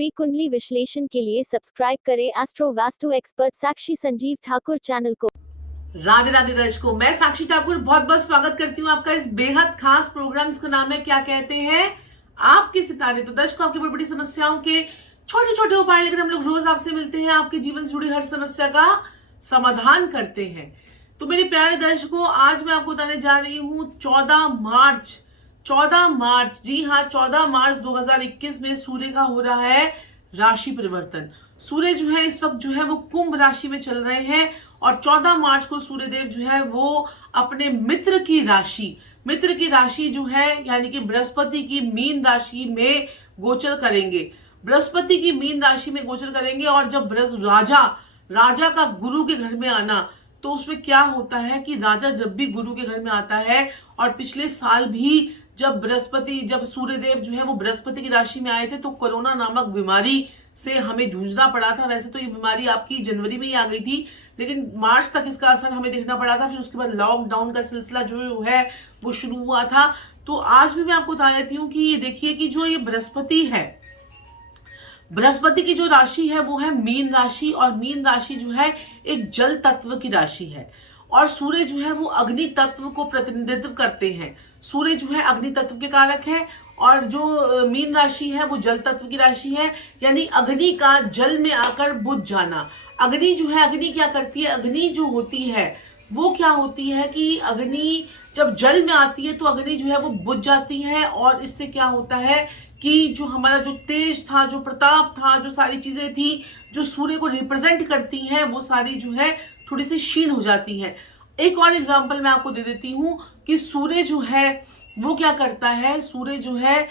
कुंडली विश्लेषण के लिए सब्सक्राइब करें एस्ट्रो वास्तु एक्सपर्ट साक्षी संजीव ठाकुर चैनल को। राधे राधे दर्शकों, मैं साक्षी ठाकुर बहुत बहुत स्वागत करती हूँ आपका इस बेहद खास प्रोग्राम जिसका नाम है क्या कहते हैं आपके सितारे। तो दर्शकों, आपकी बड़ी बड़ी समस्याओं के छोटे छोटे उपाय लेकर हम लोग रोज आपसे मिलते हैं, आपके जीवन से जुड़ी हर समस्या का समाधान करते हैं। तो मेरे प्यारे दर्शकों, आज मैं आपको बताने जा रही हूँ 14 मार्च, जी हाँ 14 मार्च 2021 में सूर्य का हो रहा है राशि परिवर्तन। सूर्य जो है इस वक्त जो है वो कुंभ राशि में चल रहे हैं और 14 मार्च को सूर्य देव जो है वो अपने मित्र की राशि जो है यानी कि बृहस्पति की मीन राशि में गोचर करेंगे। बृहस्पति की मीन राशि में गोचर करेंगे और जब राजा का गुरु के घर में आना, तो उसमें क्या होता है कि राजा जब भी गुरु के घर में आता है, और पिछले साल भी जब सूर्यदेव जो है वो बृहस्पति की राशि में आए थे तो कोरोना नामक बीमारी से हमें जूझना पड़ा था। वैसे तो ये बीमारी आपकी जनवरी में ही आ गई थी, लेकिन मार्च तक इसका असर हमें देखना पड़ा था। फिर उसके बाद लॉकडाउन का सिलसिला जो है वो शुरू हुआ था। तो आज भी मैं आपको बता देती हूँ कि ये देखिए कि जो ये बृहस्पति की जो राशि है वो है मीन राशि, और मीन राशि जो है एक जल तत्व की राशि है और सूर्य जो है वो अग्नि तत्व को प्रतिनिधित्व करते हैं। सूर्य जो है अग्नि तत्व के कारक है और जो मीन राशि है वो जल तत्व की राशि है, यानी अग्नि का जल में आकर बुझ जाना। अग्नि जो है, अग्नि क्या करती है, अग्नि जो होती है वो क्या होती है कि अग्नि जब जल में आती है तो अग्नि जो है वो बुझ जाती है, और इससे क्या होता है कि जो हमारा जो तेज था, जो प्रताप था, जो सारी चीजें थी जो सूर्य को रिप्रेजेंट करती हैं, वो सारी जो है थोड़ी सी क्षीण हो जाती हैं। एक और एग्जांपल मैं आपको दे देती हूँ कि सूर्य जो है वो क्या करता है, सूर्य जो है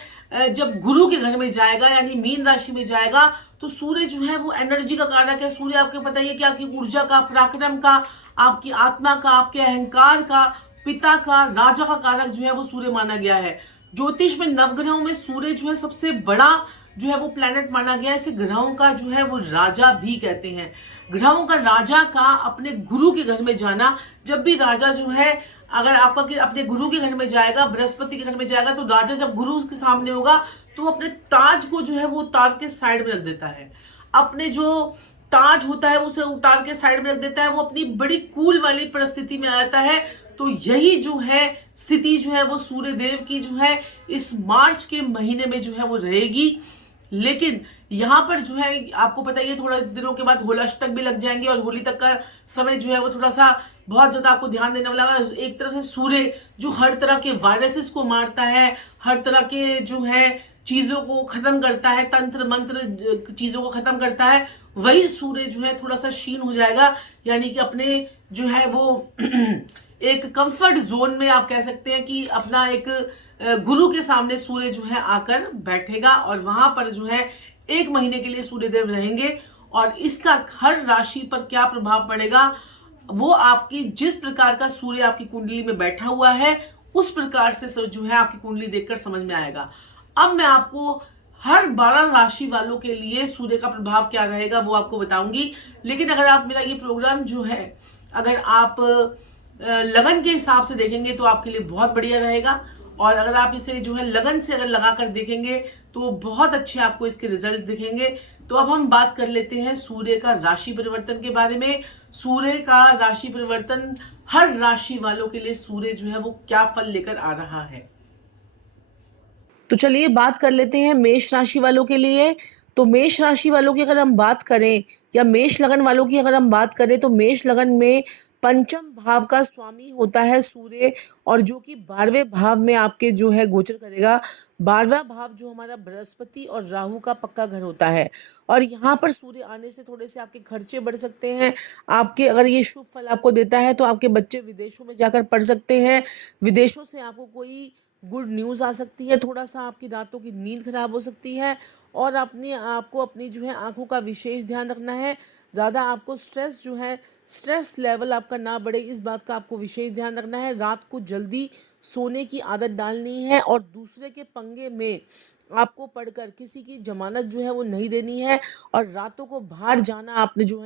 जब गुरु के घर में जाएगा यानी मीन राशि में जाएगा, तो सूर्य जो है वो एनर्जी का कारक है। सूर्य आपको पता ही है कि आपकी ऊर्जा का, पराक्रम का, आपकी आत्मा का, आपके अहंकार का, पिता का, राजा का कारक जो है वो सूर्य माना गया है। ज्योतिष में नवग्रहों में सूर्य जो है सबसे बड़ा जो है वो प्लेनेट माना गया है। इसे ग्रहों का जो है वो राजा भी कहते हैं। ग्रहों का राजा का अपने गुरु के घर में जाना, जब भी राजा जो है अगर आपका अपने गुरु के घर में जाएगा, बृहस्पति के घर में जाएगा, तो राजा जब गुरु उसके सामने होगा तो अपने ताज को जो है वो उतार के साइड में रख देता है। अपने जो ताज होता है उसे उतार के साइड में रख देता है, वो अपनी बड़ी कूल वाली परिस्थिति में आ जाता है। तो यही जो है स्थिति जो है वो सूर्य देव की जो है इस मार्च के महीने में जो है वो रहेगी। लेकिन यहाँ पर जो है आपको पता ही है थोड़ा दिनों के बाद होलाष्टक भी लग जाएंगे और होली तक का समय जो है वो थोड़ा सा बहुत ज्यादा आपको ध्यान देने वाला है। एक तरफ से सूर्य जो हर तरह के वायरसेस को मारता है, हर तरह के जो है चीजों को खत्म करता है, तंत्र मंत्र चीजों को खत्म करता है, वही सूर्य जो है थोड़ा सा क्षीण हो जाएगा, यानी कि अपने जो है वो एक कंफर्ट जोन में आप कह सकते हैं कि अपना एक गुरु के सामने सूर्य जो है आकर बैठेगा और वहां पर जो है 1 महीने के लिए सूर्यदेव रहेंगे। और इसका हर राशि पर क्या प्रभाव पड़ेगा वो आपकी जिस प्रकार का सूर्य आपकी कुंडली में बैठा हुआ है उस प्रकार से जो है आपकी कुंडली देखकर समझ में आएगा। अब मैं आपको हर 12 राशि वालों के लिए सूर्य का प्रभाव क्या रहेगा वो आपको बताऊंगी। लेकिन अगर आप मेरा ये प्रोग्राम जो है अगर आप लगन के हिसाब से देखेंगे तो आपके लिए बहुत बढ़िया रहेगा, और अगर आप इसे जो है लगन से अगर लगा कर देखेंगे तो बहुत अच्छे आपको इसके रिजल्ट दिखेंगे। तो अब हम बात कर लेते हैं सूर्य का राशि परिवर्तन के बारे में। सूर्य का राशि परिवर्तन हर राशि वालों के लिए सूर्य जो है वो क्या फल लेकर आ रहा है। तो चलिए बात कर लेते हैं मेष राशि वालों के लिए। तो मेष राशि वालों की अगर हम बात करें या मेष लगन वालों की अगर हम बात करें तो मेष लगन में पंचम भाव का स्वामी होता है सूर्य, और जो कि 12वें भाव में आपके जो है गोचर करेगा। 12वां भाव जो हमारा बृहस्पति और राहु का पक्का घर होता है, और यहाँ पर सूर्य आने से थोड़े से आपके खर्चे बढ़ सकते हैं। आपके अगर ये शुभ फल आपको देता है तो आपके बच्चे विदेशों में जाकर पढ़ सकते हैं। विदेशों से आपको कोई गुड न्यूज़ आ सकती है। थोड़ा सा आपकी रातों की नींद खराब हो सकती है, और आपको अपनी जो है आंखों का विशेष ध्यान रखना है। ज़्यादा आपको स्ट्रेस लेवल आपका ना बढ़े, इस बात का आपको विशेष ध्यान रखना है। रात को जल्दी सोने की आदत डालनी है, और दूसरे के पंगे में आपको पढ़कर किसी की जमानत जो है वो नहीं देनी है, और रातों को बाहर जाना आपने जो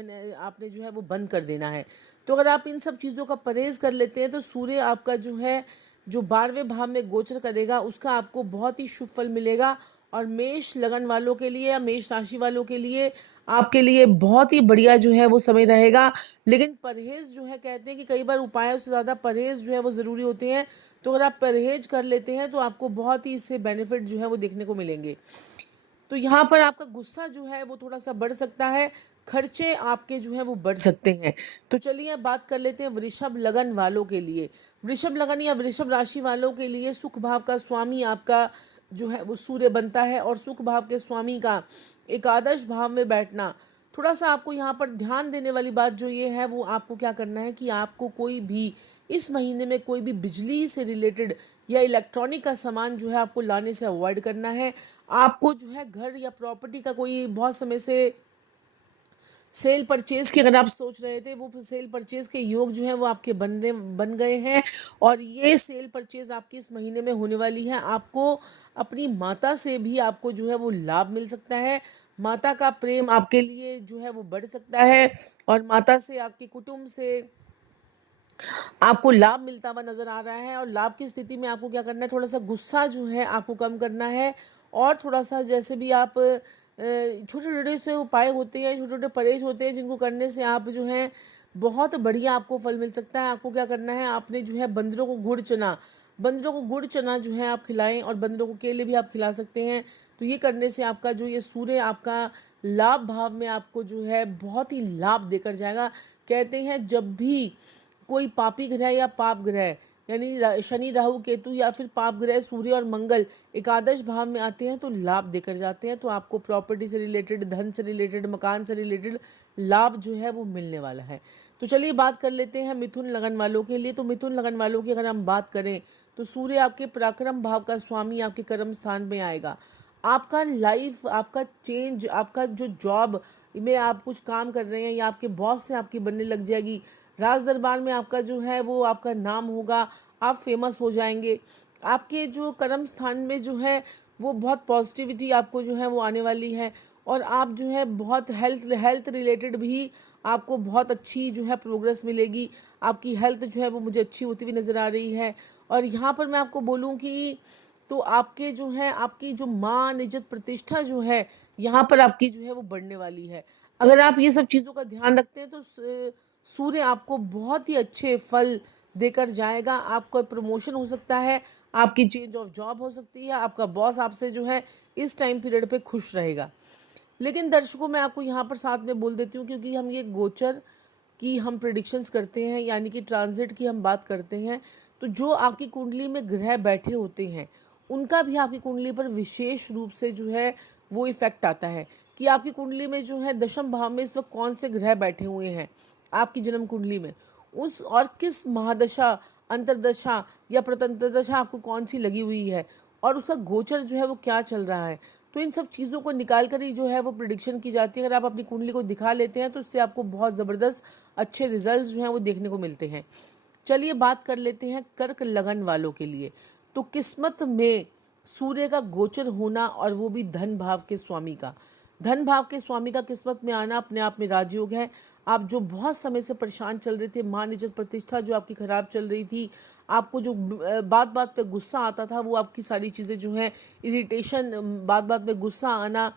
है वो बंद कर देना है। तो अगर आप इन सब चीज़ों का परहेज कर लेते हैं तो सूर्य आपका जो 12वें भाव में गोचर करेगा उसका आपको बहुत ही शुभ फल मिलेगा। और मेष लगन वालों के लिए या मेष राशि वालों के लिए आपके लिए बहुत ही बढ़िया जो है वो समय रहेगा। लेकिन परहेज जो है, कहते हैं कि कई बार उपायों से ज़्यादा परहेज जो है वो ज़रूरी होते हैं। तो अगर आप परहेज कर लेते हैं तो आपको बहुत ही इससे बेनिफिट जो है वो देखने को मिलेंगे। तो यहाँ पर आपका गुस्सा जो है वो थोड़ा सा बढ़ सकता है, खर्चे आपके जो है वो बढ़ सकते हैं। तो चलिए अब बात कर लेते हैं वृषभ लगन वालों के लिए। वृषभ लगन या वृषभ राशि वालों के लिए सुख भाव का स्वामी आपका जो है वो सूर्य बनता है, और सुख भाव के स्वामी का एकादश भाव में बैठना, थोड़ा सा आपको यहाँ पर ध्यान देने वाली बात जो ये है, वो आपको क्या करना है कि आपको कोई भी इस महीने में कोई भी बिजली से रिलेटेड या इलेक्ट्रॉनिक का सामान जो है आपको लाने से अवॉइड करना है। आपको जो है घर या प्रॉपर्टी का कोई बहुत समय से सेल परचेज की अगर आप सोच रहे थे, वो सेल परचेज के योग जो है वो आपके बन गए हैं, और ये सेल परचेज आपकी इस महीने में होने वाली है। आपको अपनी माता से भी आपको जो है वो लाभ मिल सकता है। माता का प्रेम आपके लिए जो है वो बढ़ सकता है, और माता से, आपके कुटुंब से आपको लाभ मिलता हुआ नज़र आ रहा है। और लाभ की स्थिति में आपको क्या करना है, थोड़ा सा गुस्सा जो है आपको कम करना है, और थोड़ा सा जैसे भी आप छोटे छोटे से उपाय होते हैं, छोटे छोटे परहेज होते हैं, जिनको करने से आप जो है बहुत बढ़िया आपको फल मिल सकता है। आपको क्या करना है, आपने जो है बंदरों को गुड़ चना जो है आप खिलाएं, और बंदरों को केले भी आप खिला सकते हैं। तो ये करने से आपका जो ये सूर्य आपका लाभ भाव में आपको जो है बहुत ही लाभ देकर जाएगा। कहते हैं जब भी कोई पापी ग्रह या पाप ग्रह यानी शनि राहु केतु या फिर पाप ग्रह सूर्य और मंगल एकादश भाव में आते हैं तो लाभ देकर जाते हैं। तो आपको प्रॉपर्टी से रिलेटेड, धन से रिलेटेड, मकान से रिलेटेड लाभ जो है वो मिलने वाला है। तो चलिए बात कर लेते हैं मिथुन लगन वालों के लिए। तो मिथुन लगन वालों की अगर हम बात करें तो सूर्य आपके पराक्रम भाव का स्वामी आपके कर्म स्थान में आएगा। आपका लाइफ, आपका चेंज, आपका जो जॉब में आप कुछ काम कर रहे हैं या आपके बॉस से आपकी बनने लग जाएगी, राज दरबार में आपका जो है वो आपका नाम होगा, आप फेमस हो जाएंगे। आपके जो कर्म स्थान में जो है वो बहुत पॉजिटिविटी आपको जो है वो आने वाली है, और आप जो है बहुत हेल्थ रिलेटेड भी आपको बहुत अच्छी जो है प्रोग्रेस मिलेगी। आपकी हेल्थ जो है वो मुझे अच्छी होती हुई नज़र आ रही है। और यहाँ पर मैं आपको बोलूँ कि तो आपके जो है आपकी जो मान इज्जत प्रतिष्ठा जो है यहाँ पर आपकी जो है वो बढ़ने वाली है। अगर आप ये सब चीज़ों का ध्यान रखते हैं तो सूर्य आपको बहुत ही अच्छे फल देकर जाएगा। आपका प्रमोशन हो सकता है, आपकी चेंज ऑफ जॉब हो सकती है, आपका बॉस आपसे जो है इस टाइम पीरियड पे खुश रहेगा। लेकिन दर्शकों, मैं आपको यहाँ पर साथ में बोल देती हूँ, क्योंकि हम ये गोचर की हम प्रिडिक्शंस करते हैं, यानी कि ट्रांजिट की हम बात करते हैं, तो जो आपकी कुंडली में ग्रह बैठे होते हैं उनका भी आपकी कुंडली पर विशेष रूप से जो है वो इफेक्ट आता है कि आपकी कुंडली में जो है दशम भाव में इस वक्त कौन से ग्रह बैठे हुए हैं आपकी जन्म कुंडली में, उस और किस महादशा, अंतरदशा या प्रतंत्र दशा आपको कौन सी लगी हुई है, और उसका गोचर जो है वो क्या चल रहा है। तो इन सब चीज़ों को निकाल कर ही जो है वो प्रिडिक्शन की जाती है। अगर आप अपनी कुंडली को दिखा लेते हैं तो उससे आपको बहुत ज़बरदस्त अच्छे रिजल्ट्स जो हैं वो देखने को मिलते हैं। चलिए बात कर लेते हैं कर्क लगन वालों के लिए। तो किस्मत में सूर्य का गोचर होना, और वो भी धन भाव के स्वामी का, धन भाव के स्वामी का किस्मत में आना अपने आप में राजयोग है। आप जो बहुत समय से परेशान चल रहे थे, मान इज्जत प्रतिष्ठा जो आपकी खराब चल रही थी, आपको जो बात बात पे गुस्सा आता था, वो आपकी सारी चीज़ें जो है इरिटेशन, बात बात पे गुस्सा आना,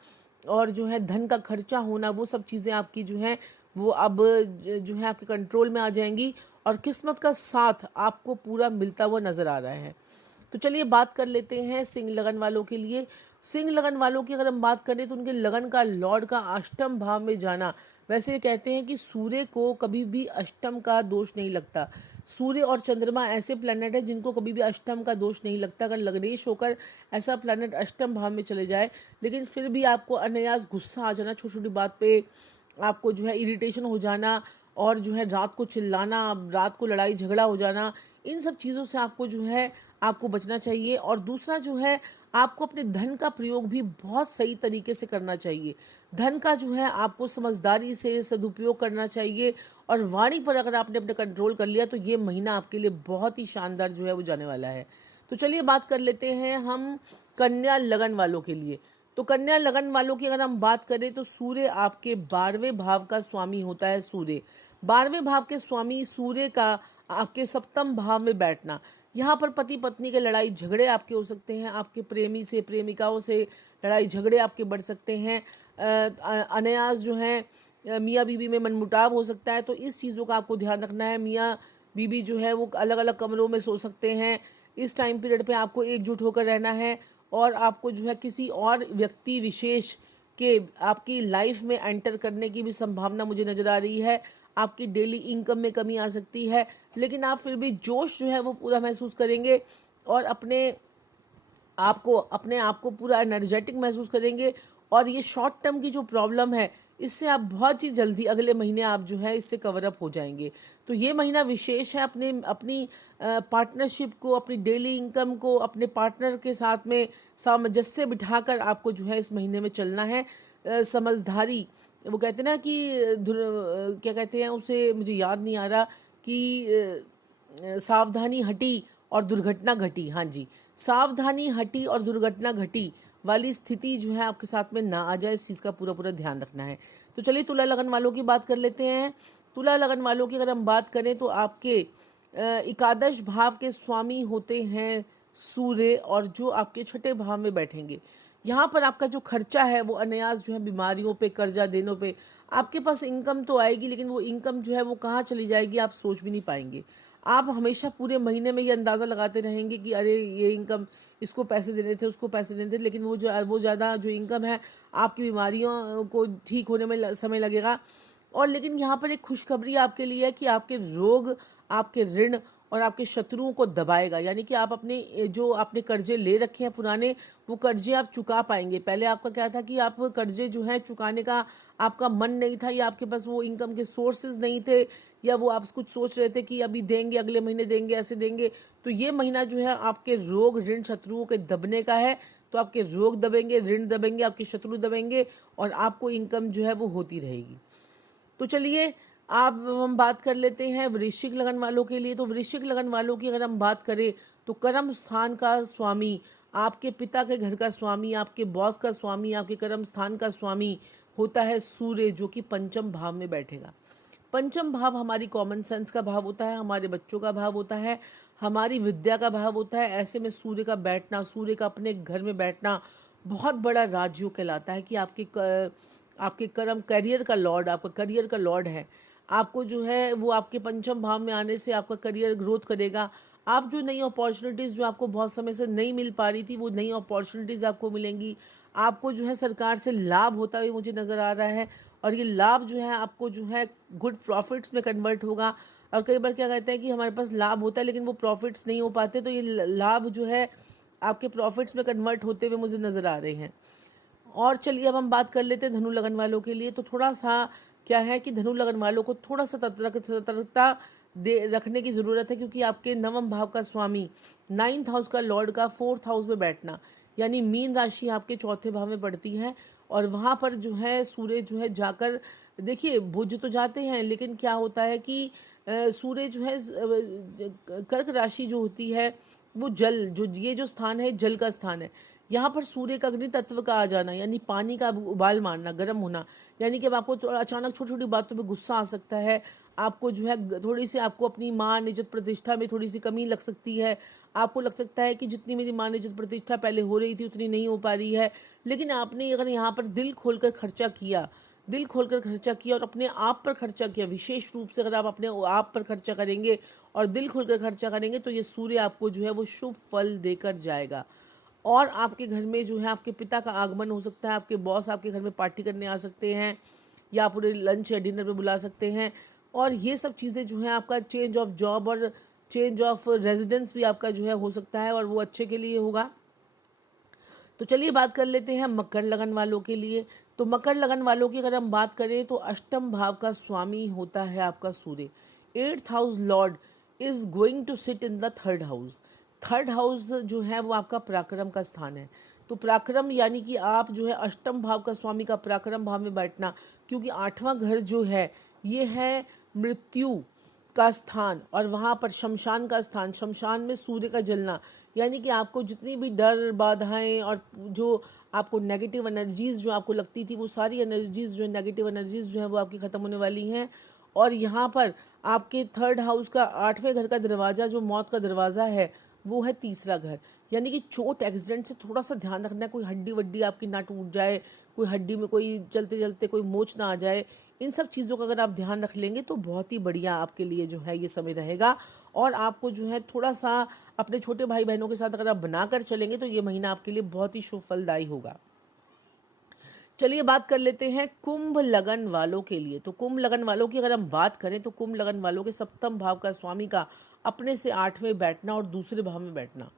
और जो है धन का खर्चा होना, वो सब चीज़ें आपकी जो है वो अब जो है आपके कंट्रोल में आ जाएंगी, और किस्मत का साथ आपको पूरा मिलता हुआ नज़र आ रहा है। तो चलिए बात कर लेते हैं सिंह लगन वालों के लिए। सिंह लगन वालों की अगर हम बात करें तो उनके लगन का लॉर्ड का अष्टम भाव में जाना, वैसे कहते हैं कि सूर्य को कभी भी अष्टम का दोष नहीं लगता। सूर्य और चंद्रमा ऐसे प्लैनेट है जिनको कभी भी अष्टम का दोष नहीं लगता। अगर लग्नेश होकर ऐसा प्लैनेट अष्टम भाव में चले जाए, लेकिन फिर भी आपको अनायास गुस्सा आ जाना, छोटी छोटी बात पे आपको जो है इरिटेशन हो जाना, और जो है रात को चिल्लाना, रात को लड़ाई झगड़ा हो जाना, इन सब चीज़ों से आपको जो है आपको बचना चाहिए। और दूसरा जो है आपको अपने धन का प्रयोग भी बहुत सही तरीके से करना चाहिए। धन का जो है आपको समझदारी से सदुपयोग करना चाहिए, और वाणी पर अगर आपने अपने कंट्रोल कर लिया तो ये महीना आपके लिए बहुत ही शानदार जो है वो जाने वाला है। तो चलिए बात कर लेते हैं हम कन्या लगन वालों के लिए। तो कन्या लगन वालों की अगर हम बात करें तो सूर्य आपके 12वें भाव का स्वामी होता है। सूर्य 12वें भाव के स्वामी सूर्य का आपके सप्तम भाव में बैठना, यहाँ पर पति पत्नी के लड़ाई झगड़े आपके हो सकते हैं, आपके प्रेमी से प्रेमिकाओं से लड़ाई झगड़े आपके बढ़ सकते हैं। अनायास जो है मियाँ बीवी में मनमुटाव हो सकता है, तो इस चीज़ों का आपको ध्यान रखना है। मियाँ बीवी जो है वो अलग अलग कमरों में सो सकते हैं। इस टाइम पीरियड पे आपको एकजुट होकर रहना है और आपको जो है किसी और व्यक्ति विशेष के आपकी लाइफ में एंटर करने की भी संभावना मुझे नज़र आ रही है। आपकी डेली इनकम में कमी आ सकती है, लेकिन आप फिर भी जोश जो है वो पूरा महसूस करेंगे और अपने आप को पूरा एनर्जेटिक महसूस करेंगे। और ये शॉर्ट टर्म की जो प्रॉब्लम है, इससे आप बहुत ही जल्दी अगले महीने आप जो है इससे कवर अप हो जाएंगे। तो ये महीना विशेष है। अपनी पार्टनरशिप को, अपनी डेली इनकम को अपने पार्टनर के साथ में सामंजस्य बिठाकर आपको जो है इस महीने में चलना है। समझदारी, वो कहते हैं ना कि क्या कहते हैं उसे, मुझे याद नहीं आ रहा कि सावधानी हटी और दुर्घटना घटी। हाँ जी, सावधानी हटी और दुर्घटना घटी वाली स्थिति जो है आपके साथ में ना आ जाए, इस चीज़ का पूरा पूरा ध्यान रखना है। तो चलिए तुला लगन वालों की बात कर लेते हैं। तुला लगन वालों की अगर हम बात करें तो आपके एकादश भाव के स्वामी होते हैं सूर्य, और जो आपके छठे भाव में बैठेंगे। यहाँ पर आपका जो खर्चा है वो अनायास जो है बीमारियों पे, कर्जा देनों पे, आपके पास इनकम तो आएगी लेकिन वो इनकम जो है वो कहाँ चली जाएगी आप सोच भी नहीं पाएंगे। आप हमेशा पूरे महीने में ये अंदाज़ा लगाते रहेंगे कि अरे ये इनकम, इसको पैसे देने थे, उसको पैसे देने थे, लेकिन वो ज़्यादा जो इनकम है आपकी बीमारियों को ठीक होने में समय लगेगा। और लेकिन यहाँ पर एक खुशखबरी आपके लिए है कि आपके रोग, आपके ऋण और आपके शत्रुओं को दबाएगा। यानी कि आप अपने जो आपने कर्जे ले रखे हैं पुराने, वो कर्जे आप चुका पाएंगे। पहले आपका क्या था कि आप कर्जे जो है चुकाने का आपका मन नहीं था, या आपके पास वो इनकम के सोर्सेज नहीं थे, या वो आप कुछ सोच रहे थे कि अभी देंगे, अगले महीने देंगे, ऐसे देंगे। तो ये महीना जो है आपके रोग, ऋण, शत्रुओं के दबने का है। तो आपके रोग दबेंगे, ऋण दबेंगे, आपके शत्रु दबेंगे और आपको इनकम जो है वो होती रहेगी। तो चलिए आप हम बात कर लेते हैं वृश्चिक लगन वालों के लिए। तो वृश्चिक लगन वालों की अगर हम बात करें तो कर्म स्थान का स्वामी, आपके पिता के घर का स्वामी, आपके बॉस का स्वामी, आपके कर्म स्थान का स्वामी होता है सूर्य, जो कि पंचम भाव में बैठेगा। पंचम भाव हमारी कॉमन सेंस का भाव होता है, हमारे बच्चों का भाव होता है, हमारी विद्या का भाव होता है। ऐसे में सूर्य का बैठना, सूर्य का अपने घर में बैठना बहुत बड़ा राजयोग कहलाता है कि आपके कर्म, करियर का लॉर्ड, आपका करियर का लॉर्ड है। आपको जो है वो आपके पंचम भाव में आने से आपका करियर ग्रोथ करेगा। आप जो नई अपॉर्चुनिटीज़ जो आपको बहुत समय से नहीं मिल पा रही थी, वो नई अपॉर्चुनिटीज़ आपको मिलेंगी। आपको जो है सरकार से लाभ होता हुआ मुझे नज़र आ रहा है, और ये लाभ जो है आपको जो है गुड प्रॉफिट्स में कन्वर्ट होगा। और कई बार क्या कहते हैं कि हमारे पास लाभ होता है लेकिन वो प्रॉफिट्स नहीं हो पाते, तो ये लाभ जो है आपके प्रॉफिट्स में कन्वर्ट होते हुए मुझे नज़र आ रहे हैं। और चलिए अब हम बात कर लेते हैं धनु लगन वालों के लिए। तो थोड़ा सा क्या है कि धनु लगन वालों को थोड़ा सा सतर्कता दे रखने की ज़रूरत है, क्योंकि आपके नवम भाव का स्वामी, 9th हाउस का लॉर्ड का 4th हाउस में बैठना, यानी मीन राशि आपके चौथे भाव में पड़ती है। और वहाँ पर जो है सूर्य जो है जाकर, देखिए बुझ तो जाते हैं, लेकिन क्या होता है कि सूर्य जो है कर्क राशि जो होती है वो जल, जो ये जो स्थान है जल का स्थान है। यहाँ पर सूर्य का अग्नि तत्व का आ जाना, यानी पानी का उबाल मारना, गर्म होना, यानी कि अब आपको अचानक छोटी छोटी बातों पे गुस्सा आ सकता है। आपको जो है थोड़ी सी, आपको अपनी मान, इज्जत, प्रतिष्ठा में थोड़ी सी कमी लग सकती है। आपको लग सकता है कि जितनी मेरी मान, इज्जत, प्रतिष्ठा पहले हो रही थी उतनी नहीं हो पा रही है। लेकिन आपने अगर यहाँ पर दिल खोलकर खर्चा किया, और अपने आप पर खर्चा किया, विशेष रूप से अगर आप अपने आप पर खर्चा करेंगे और दिल खोलकर खर्चा करेंगे, तो ये सूर्य आपको जो है वो शुभ फल देकर जाएगा। और आपके घर में जो है आपके पिता का आगमन हो सकता है, आपके बॉस आपके घर में पार्टी करने आ सकते हैं, या पूरे लंच या डिनर पे बुला सकते हैं। और ये सब चीज़ें जो हैं, आपका चेंज ऑफ जॉब और चेंज ऑफ रेजिडेंस भी आपका जो है हो सकता है, और वो अच्छे के लिए होगा। तो चलिए बात कर लेते हैं मकर लगन वालों के लिए। तो मकर लगन वालों की अगर हम बात करें तो अष्टम भाव का स्वामी होता है आपका सूर्य। 8th house lord is going to sit in the 3rd house. 3rd house जो है वो आपका पराक्रम का स्थान है। तो पराक्रम यानी कि आप जो है अष्टम भाव का स्वामी का पराक्रम भाव में बैठना, क्योंकि 8वां घर जो है ये है मृत्यु का स्थान, और वहाँ पर शमशान का स्थान, शमशान में सूर्य का जलना, यानी कि आपको जितनी भी डर, बाधाएं और जो आपको नेगेटिव एनर्जीज़ जो आपको लगती थी, वो सारी एनर्जीज़ जो नेगेटिव एनर्जीज़ जो है वो आपकी ख़त्म होने वाली हैं। और यहाँ पर आपके 3rd हाउस का 8वें घर का दरवाज़ा, जो मौत का दरवाज़ा है, वो है तीसरा घर, यानी कि चोट एक्सीडेंट से थोड़ा सा ध्यान रखना है। कोई हड्डी वड्डी आपकी ना टूट जाए, कोई हड्डी में कोई चलते चलते कोई मोच ना आ जाए, इन सब चीज़ों का अगर आप ध्यान रख लेंगे तो बहुत ही बढ़िया आपके लिए जो है ये समय रहेगा। और आपको जो है थोड़ा सा अपने छोटे भाई बहनों के साथ अगर आप बनाकर चलेंगे तो ये महीना आपके लिए बहुत ही शुभ फलदायी होगा। चलिए बात कर लेते हैं कुंभ लगन वालों के लिए। तो कुंभ लगन वालों की अगर हम बात करें तो कुंभ लगन वालों के सप्तम भाव का स्वामी का अपने से 8वें बैठना और दूसरे भाव में बैठना।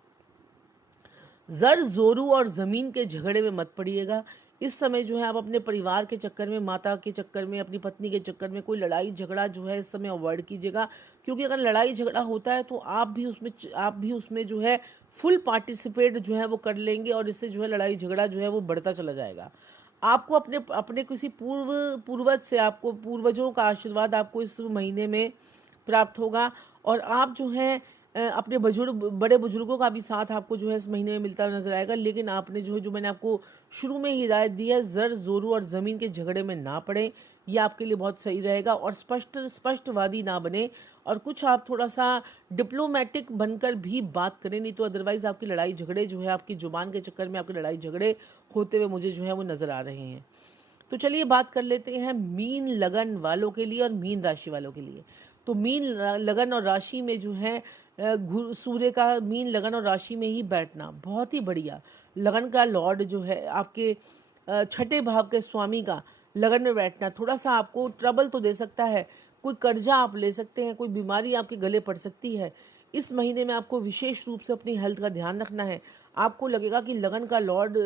जर जोरू और जमीन के झगड़े में मत पड़िएगा। इस समय जो है आप अपने परिवार के चक्कर में, माता के चक्कर में, अपनी पत्नी के चक्कर में कोई लड़ाई झगड़ा जो है इस समय अवॉइड कीजिएगा, क्योंकि अगर लड़ाई झगड़ा होता है तो आप भी उसमें जो है फुल पार्टिसिपेट जो है वो कर लेंगे और इससे जो है लड़ाई झगड़ा जो है वो बढ़ता चला जाएगा। आपको अपने किसी पूर्वज से, आपको पूर्वजों का आशीर्वाद आपको इस महीने में प्राप्त होगा और आप जो है अपने बड़े बुजुर्गों का भी साथ आपको जो है इस महीने में मिलता नजर आएगा। लेकिन आपने जो मैंने आपको शुरू में ही हिदायत दी है, जर जोरू और ज़मीन के झगड़े में ना पड़े, ये आपके लिए बहुत सही रहेगा। और स्पष्टवादी ना बने और कुछ आप थोड़ा सा डिप्लोमेटिक बनकर भी बात करें, नहीं तो अदरवाइज आपकी लड़ाई झगड़े जो है, आपकी जुबान के चक्कर में आपकी लड़ाई झगड़े होते हुए मुझे जो है वो नज़र आ रहे हैं। तो चलिए बात कर लेते हैं मीन लगन वालों के लिए और मीन राशि वालों के लिए। तो मीन लगन और राशि में जो है सूर्य का मीन लगन और राशि में ही बैठना बहुत ही बढ़िया। लगन का लॉर्ड जो है आपके 6ठे भाव के स्वामी का लगन में बैठना थोड़ा सा आपको ट्रबल तो दे सकता है। कोई कर्जा आप ले सकते हैं, कोई बीमारी आपके गले पड़ सकती है। इस महीने में आपको विशेष रूप से अपनी हेल्थ का ध्यान रखना है। आपको लगेगा कि लगन का लॉर्ड,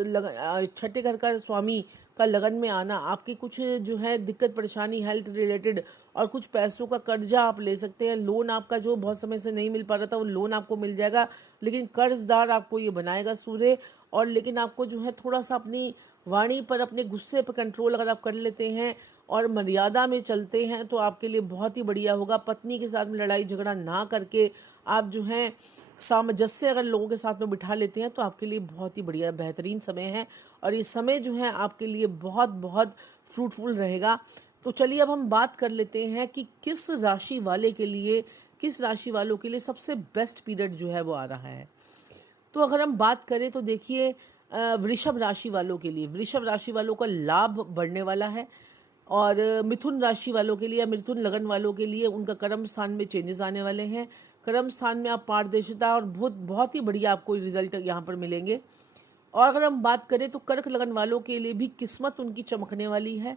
6ठे घर का स्वामी का लगन में आना आपकी कुछ जो है दिक्कत परेशानी हेल्थ रिलेटेड और कुछ पैसों का कर्जा आप ले सकते हैं। लोन आपका जो बहुत समय से नहीं मिल पा रहा था वो लोन आपको मिल जाएगा, लेकिन कर्जदार आपको ये बनाएगा सूर्य। और लेकिन आपको जो है थोड़ा सा अपनी वाणी पर, अपने गुस्से पर कंट्रोल अगर आप कर लेते हैं और मर्यादा में चलते हैं तो आपके लिए बहुत ही बढ़िया होगा। पत्नी के साथ में लड़ाई झगड़ा ना करके आप जो हैं सामंजस्य अगर लोगों के साथ में बिठा लेते हैं तो आपके लिए बहुत ही बढ़िया बेहतरीन समय है और ये समय जो है आपके लिए बहुत बहुत फ्रूटफुल रहेगा। तो चलिए अब हम बात कर लेते हैं कि किस राशि वालों के लिए सबसे बेस्ट पीरियड जो है वो आ रहा है। तो अगर हम बात करें तो देखिए वृषभ राशि वालों के लिए, वृषभ राशि वालों का लाभ बढ़ने वाला है। और मिथुन राशि वालों के लिए या मिथुन लगन वालों के लिए उनका कर्म स्थान में चेंजेस आने वाले हैं। कर्म स्थान में आप पारदर्शिता और बहुत ही बढ़िया आपको रिजल्ट यहाँ पर मिलेंगे। और अगर हम बात करें तो कर्क लगन वालों के लिए भी किस्मत उनकी चमकने वाली है।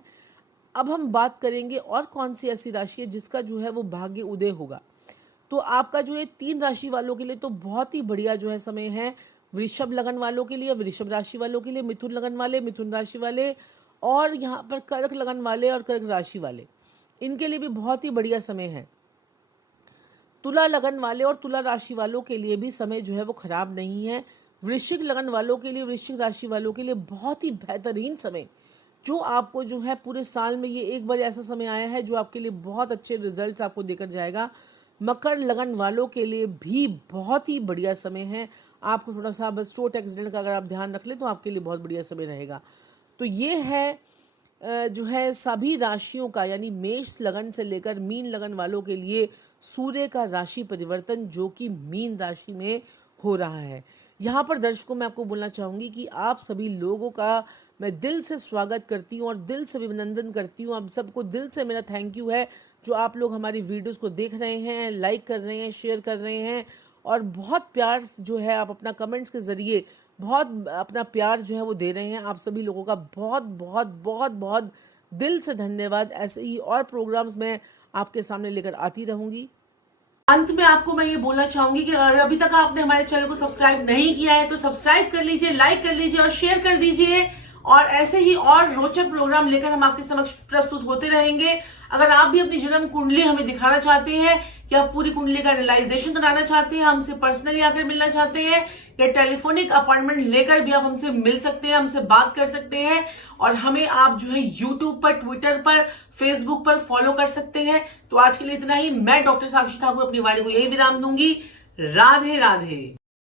अब हम बात करेंगे और कौन सी ऐसी राशि है जिसका जो है वो भाग्य उदय होगा। तो आपका जो है 3 राशि वालों के लिए तो बहुत ही बढ़िया जो है समय है। वृषभ लगन वालों के लिए, वृषभ राशि वालों के लिए, मिथुन लगन वाले, मिथुन राशि वाले और यहाँ पर कर्क लगन वाले और कर्क राशि वाले, इनके लिए भी बहुत ही बढ़िया समय है। तुला लगन वाले और तुला राशि वालों के लिए भी समय जो है वो खराब नहीं है। वृश्चिक लगन वालों के लिए, वृश्चिक राशि वालों के लिए बहुत ही बेहतरीन समय, जो आपको जो है पूरे साल में ये एक बार ऐसा समय आया है जो आपके लिए बहुत अच्छे रिजल्ट्स आपको देकर जाएगा। मकर लगन वालों के लिए भी बहुत ही बढ़िया समय है। आपको थोड़ा सा बस चोट एक्सीडेंट का अगर आप ध्यान रख लें तो आपके लिए बहुत बढ़िया समय रहेगा। तो ये है जो है सभी राशियों का, यानी मेष लगन से लेकर मीन लगन वालों के लिए सूर्य का राशि परिवर्तन जो कि मीन राशि में हो रहा है। यहाँ पर दर्शकों मैं आपको बोलना चाहूँगी कि आप सभी लोगों का मैं दिल से स्वागत करती हूँ और दिल से अभिनंदन करती हूँ। आप सबको दिल से मेरा थैंक यू है जो आप लोग हमारी वीडियोस को देख रहे हैं, लाइक कर रहे हैं, शेयर कर रहे हैं और बहुत प्यार जो है आप अपना कमेंट्स के ज़रिए बहुत अपना प्यार जो है वो दे रहे हैं। आप सभी लोगों का बहुत बहुत बहुत बहुत दिल से धन्यवाद। ऐसे ही और प्रोग्राम्स मैं आपके सामने लेकर आती रहूँगी। अंत में आपको मैं ये बोलना चाहूंगी कि अगर अभी तक आपने हमारे चैनल को सब्सक्राइब नहीं किया है तो सब्सक्राइब कर लीजिए, लाइक कर लीजिए और शेयर कर दीजिए। और ऐसे ही और रोचक प्रोग्राम लेकर हम आपके समक्ष प्रस्तुत होते रहेंगे। अगर आप भी अपनी जन्म कुंडली हमें दिखाना चाहते हैं या पूरी कुंडली का एनालाइजेशन कराना चाहते हैं, हमसे पर्सनली आकर मिलना चाहते हैं या टेलीफोनिक अपॉइंटमेंट लेकर भी आप हमसे मिल सकते हैं, हमसे बात कर सकते हैं। और हमें आप जो है यूट्यूब पर, ट्विटर पर, फेसबुक पर फॉलो कर सकते हैं। तो आज के लिए इतना ही। मैं डॉक्टर साक्षी ठाकुर अपनी वाणी को यही विराम दूंगी। राधे राधे।